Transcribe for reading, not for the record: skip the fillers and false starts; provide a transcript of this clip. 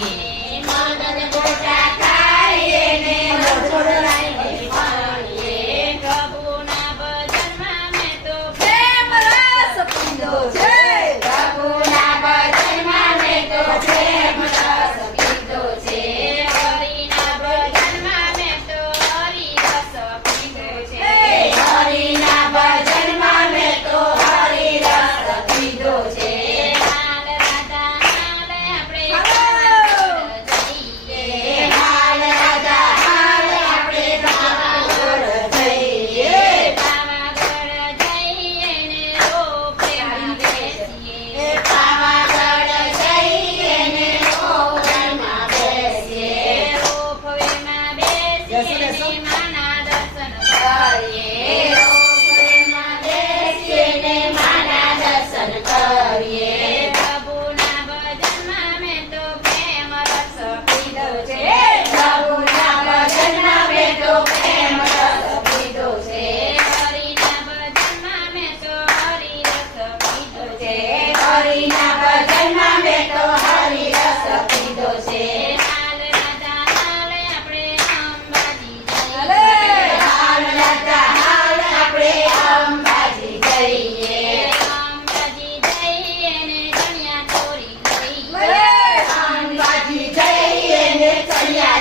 મદન ગોટા ખાઈએ ને મોઢું લાઈને પાણીએ. પ્રભુના ભજનમાં મેં તો પ્રેમ રસ પીધો છે. પ્રભુના ભજનમાં મેં તો પ્રેમ રસ પીધો છે. હરિના ભજનમાં મેં તો હરિ રસ પીધો છે. હરિના ભજનમાં મેં તો હરિ રસ પીધો છે. હાલ રાધા હાલ આપણે પાવાગઢ જઈએ. હાલ રાધા હાલ આપણે પાવાગઢ જઈએ. પાવાગઢ જઈએ ને રોપવેમાં બેસીએ. પાવાગઢ જઈએ ને રોપવેમાં બેસીએ. રોપવેમાં બેસીએ ને માના દર્શન કરીએ. રોપવેમાં બેસીએ ને માના દર્શન કરીએ. પ્રભુના ભજનમાં મેં તો પ્રેમ રસ પીધો છે. પ્રભુના ભજનમાં મેં તો પ્રેમ રસ પીધો છે. હરિના ભજનમાં મેં તો હરિ રસ પીધો છે. હરિના ભજનમાં મેં તો હરિ રસ પીધો છે. હાલ રાધા હાલ આપણે અંબાજી જઈએ. હાલ રાધા હાલ આપણે અંબાજી જઈએ. અંબાજી જઈએ ને ચણિયા ચોરી લઈએ. અંબાજી જઈએ ને ચણિયા